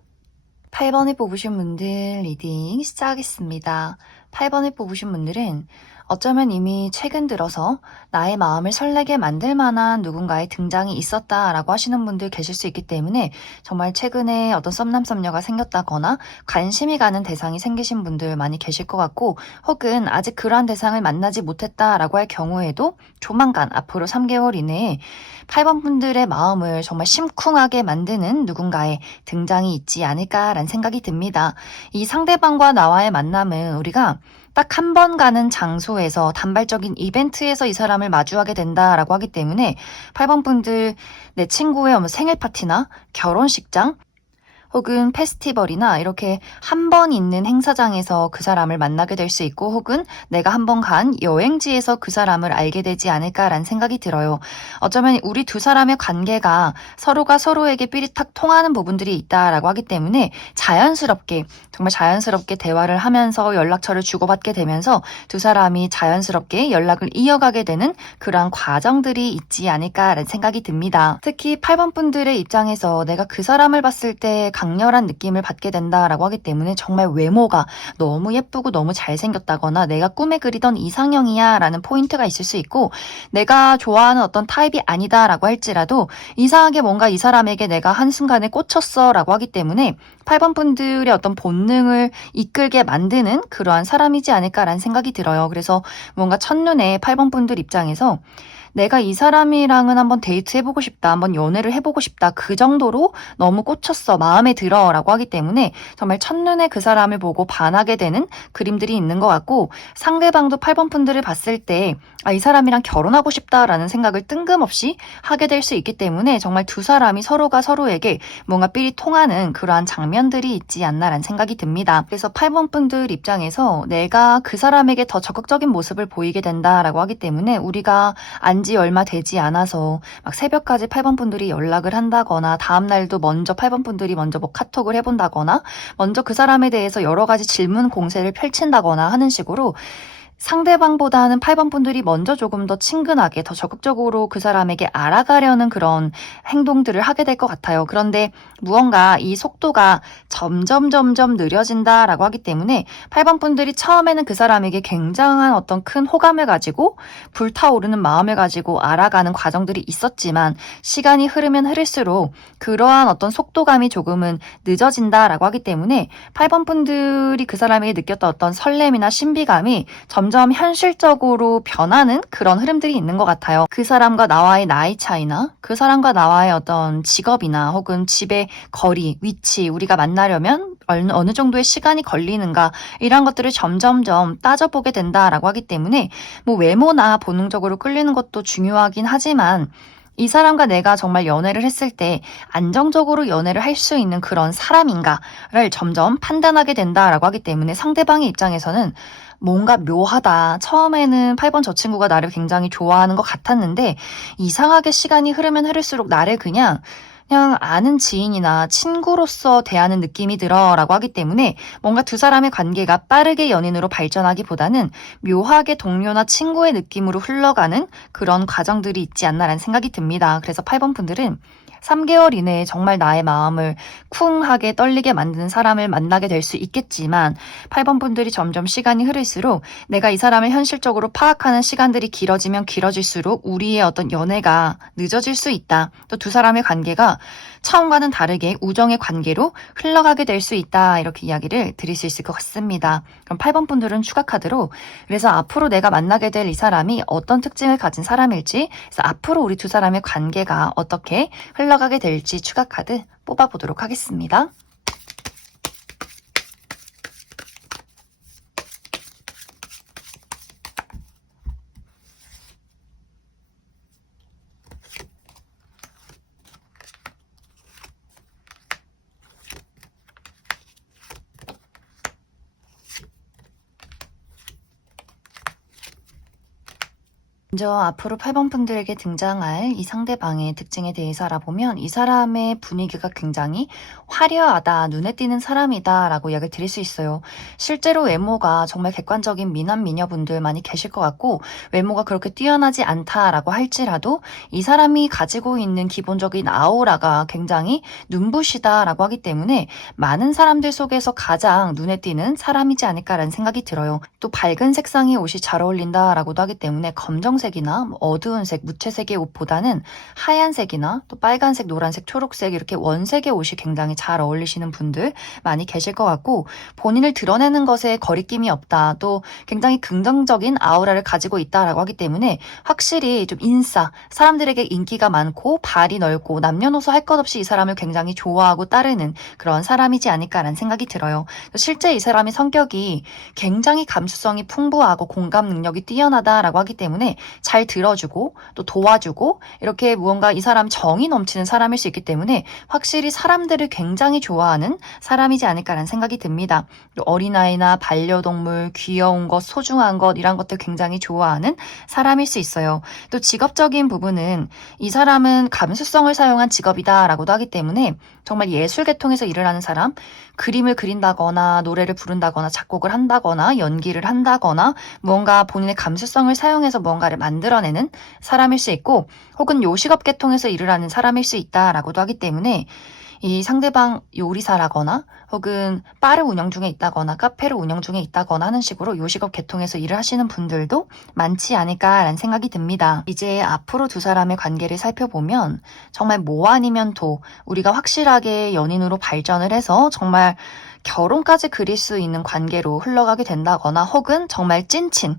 8번을 뽑으신 분들 리딩 시작하겠습니다. 8번을 뽑으신 분들은 어쩌면 이미 최근 들어서 나의 마음을 설레게 만들 만한 누군가의 등장이 있었다라고 하시는 분들 계실 수 있기 때문에 정말 최근에 어떤 썸남 썸녀가 생겼다거나 관심이 가는 대상이 생기신 분들 많이 계실 것 같고 혹은 아직 그러한 대상을 만나지 못했다라고 할 경우에도 조만간 앞으로 3개월 이내에 8번 분들의 마음을 정말 심쿵하게 만드는 누군가의 등장이 있지 않을까라는 생각이 듭니다. 이 상대방과 나와의 만남은 우리가 딱 한 번 가는 장소에서 단발적인 이벤트에서 이 사람을 마주하게 된다라고 하기 때문에 8번 분들 내 친구의 생일 파티나 결혼식장 혹은 페스티벌이나 이렇게 한 번 있는 행사장에서 그 사람을 만나게 될 수 있고 혹은 내가 한 번 간 여행지에서 그 사람을 알게 되지 않을까라는 생각이 들어요. 어쩌면 우리 두 사람의 관계가 서로가 서로에게 삐리탁 통하는 부분들이 있다라고 하기 때문에 자연스럽게 정말 자연스럽게 대화를 하면서 연락처를 주고받게 되면서 두 사람이 자연스럽게 연락을 이어가게 되는 그러한 과정들이 있지 않을까라는 생각이 듭니다. 특히 8번 분들의 입장에서 내가 그 사람을 봤을 때 강렬한 느낌을 받게 된다라고 하기 때문에 정말 외모가 너무 예쁘고 너무 잘생겼다거나 내가 꿈에 그리던 이상형이야 라는 포인트가 있을 수 있고 내가 좋아하는 어떤 타입이 아니다라고 할지라도 이상하게 뭔가 이 사람에게 내가 한순간에 꽂혔어 라고 하기 때문에 8번 분들의 어떤 본능을 이끌게 만드는 그러한 사람이지 않을까라는 생각이 들어요. 그래서 뭔가 첫눈에 8번 분들 입장에서 내가 이 사람이랑은 한번 데이트 해보고 싶다, 한번 연애를 해보고 싶다, 그 정도로 너무 꽂혔어, 마음에 들어 라고 하기 때문에 정말 첫눈에 그 사람을 보고 반하게 되는 그림들이 있는 것 같고 상대방도 8번 분들을 봤을 때 이 사람이랑 결혼하고 싶다라는 생각을 뜬금없이 하게 될 수 있기 때문에 정말 두 사람이 서로가 서로에게 뭔가 삘이 통하는 그러한 장면들이 있지 않나라는 생각이 듭니다. 그래서 8번 분들 입장에서 내가 그 사람에게 더 적극적인 모습을 보이게 된다라고 하기 때문에 우리가 안지 얼마 되지 않아서 막 새벽까지 8번 분들이 연락을 한다거나 다음날도 먼저 8번 분들이 먼저 뭐 카톡을 해본다거나 먼저 그 사람에 대해서 여러 가지 질문 공세를 펼친다거나 하는 식으로 상대방보다는 8번 분들이 먼저 조금 더 친근하게 더 적극적으로 그 사람에게 알아가려는 그런 행동들을 하게 될 것 같아요. 그런데 무언가 이 속도가 점점 느려진다라고 하기 때문에 8번 분들이 처음에는 그 사람에게 굉장한 어떤 큰 호감을 가지고 불타오르는 마음을 가지고 알아가는 과정들이 있었지만 시간이 흐르면 흐를수록 그러한 어떤 속도감이 조금은 늦어진다라고 하기 때문에 8번 분들이 그 사람에게 느꼈던 어떤 설렘이나 신비감이 점점 현실적으로 변하는 그런 흐름들이 있는 것 같아요. 그 사람과 나와의 나이 차이나 그 사람과 나와의 어떤 직업이나 혹은 집의 거리, 위치, 우리가 만나려면 어느 정도의 시간이 걸리는가 이런 것들을 점점점 따져보게 된다라고 하기 때문에 뭐 외모나 본능적으로 끌리는 것도 중요하긴 하지만 이 사람과 내가 정말 연애를 했을 때 안정적으로 연애를 할 수 있는 그런 사람인가를 점점 판단하게 된다라고 하기 때문에 상대방의 입장에서는 뭔가 묘하다. 처음에는 8번 저 친구가 나를 굉장히 좋아하는 것 같았는데 이상하게 시간이 흐르면 흐를수록 나를 그냥 아는 지인이나 친구로서 대하는 느낌이 들어 라고 하기 때문에 뭔가 두 사람의 관계가 빠르게 연인으로 발전하기보다는 묘하게 동료나 친구의 느낌으로 흘러가는 그런 과정들이 있지 않나라는 생각이 듭니다. 그래서 8번 분들은 3개월 이내에 정말 나의 마음을 쿵하게 떨리게 만드는 사람을 만나게 될 수 있겠지만 8번 분들이 점점 시간이 흐를수록 내가 이 사람을 현실적으로 파악하는 시간들이 길어지면 길어질수록 우리의 어떤 연애가 늦어질 수 있다. 또 두 사람의 관계가 처음과는 다르게 우정의 관계로 흘러가게 될 수 있다. 이렇게 이야기를 드릴 수 있을 것 같습니다. 그럼 8번 분들은 추가 카드로 그래서 앞으로 내가 만나게 될 이 사람이 어떤 특징을 가진 사람일지 그래서 앞으로 우리 두 사람의 관계가 어떻게 흘러가게 될지 추가 카드 뽑아보도록 하겠습니다. 먼저 앞으로 8번 분들에게 등장할 이 상대방의 특징에 대해서 알아보면 이 사람의 분위기가 굉장히 화려하다, 눈에 띄는 사람이다 라고 이야기를 드릴 수 있어요. 실제로 외모가 정말 객관적인 미남 미녀분들 많이 계실 것 같고 외모가 그렇게 뛰어나지 않다라고 할지라도 이 사람이 가지고 있는 기본적인 아우라가 굉장히 눈부시다라고 하기 때문에 많은 사람들 속에서 가장 눈에 띄는 사람이지 않을까라는 생각이 들어요. 또 밝은 색상의 옷이 잘 어울린다라고도 하기 때문에 검정색이나 어두운 색, 무채색의 옷보다는 하얀색이나 또 빨간색, 노란색, 초록색 이렇게 원색의 옷이 굉장히 잘 어울리시는 분들 많이 계실 것 같고 본인을 드러내는 것에 거리낌이 없다. 또 굉장히 긍정적인 아우라를 가지고 있다라고 하기 때문에 확실히 좀 인싸, 사람들에게 인기가 많고 발이 넓고 남녀노소 할 것 없이 이 사람을 굉장히 좋아하고 따르는 그런 사람이지 않을까라는 생각이 들어요. 실제 이 사람의 성격이 굉장히 감수성이 풍부하고 공감 능력이 뛰어나다라고 하기 때문에 잘 들어주고 또 도와주고 이렇게 무언가 이 사람 정이 넘치는 사람일 수 있기 때문에 확실히 사람들을 굉장히 좋아하는 사람이지 않을까라는 생각이 듭니다. 어린아이나 반려동물, 귀여운 것, 소중한 것 이런 것들 굉장히 좋아하는 사람일 수 있어요. 또 직업적인 부분은 이 사람은 감수성을 사용한 직업이다라고도 하기 때문에 정말 예술 계통에서 일을 하는 사람, 그림을 그린다거나 노래를 부른다거나 작곡을 한다거나 연기를 한다거나 무언가 본인의 감수성을 사용해서 무언가를 만들어내는 사람일 수 있고 혹은 요식업 계통에서 일을 하는 사람일 수 있다라고도 하기 때문에 이 상대방 요리사라거나 혹은 바를 운영 중에 있다거나 카페를 운영 중에 있다거나 하는 식으로 요식업 계통에서 일을 하시는 분들도 많지 않을까라는 생각이 듭니다. 이제 앞으로 두 사람의 관계를 살펴보면 정말 뭐 아니면 도 우리가 확실하게 연인으로 발전을 해서 정말 결혼까지 그릴 수 있는 관계로 흘러가게 된다거나 혹은 정말 찐친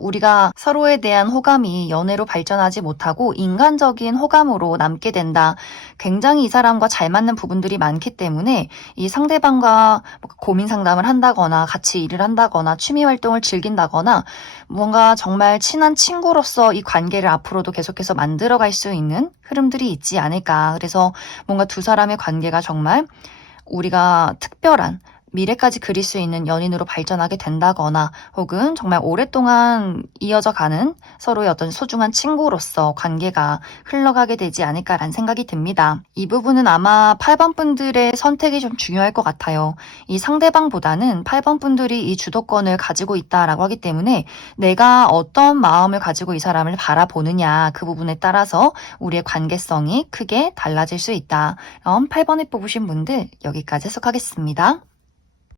우리가 서로에 대한 호감이 연애로 발전하지 못하고 인간적인 호감으로 남게 된다. 굉장히 이 사람과 잘 맞는 부분들이 많기 때문에 이 상대방과 고민 상담을 한다거나 같이 일을 한다거나 취미 활동을 즐긴다거나 뭔가 정말 친한 친구로서 이 관계를 앞으로도 계속해서 만들어갈 수 있는 흐름들이 있지 않을까. 그래서 뭔가 두 사람의 관계가 정말 우리가 특별한 미래까지 그릴 수 있는 연인으로 발전하게 된다거나 혹은 정말 오랫동안 이어져 가는 서로의 어떤 소중한 친구로서 관계가 흘러가게 되지 않을까라는 생각이 듭니다. 이 부분은 아마 8번 분들의 선택이 좀 중요할 것 같아요. 이 상대방보다는 8번 분들이 이 주도권을 가지고 있다라고 하기 때문에 내가 어떤 마음을 가지고 이 사람을 바라보느냐 그 부분에 따라서 우리의 관계성이 크게 달라질 수 있다. 그럼 8번을 뽑으신 분들 여기까지 해석하겠습니다.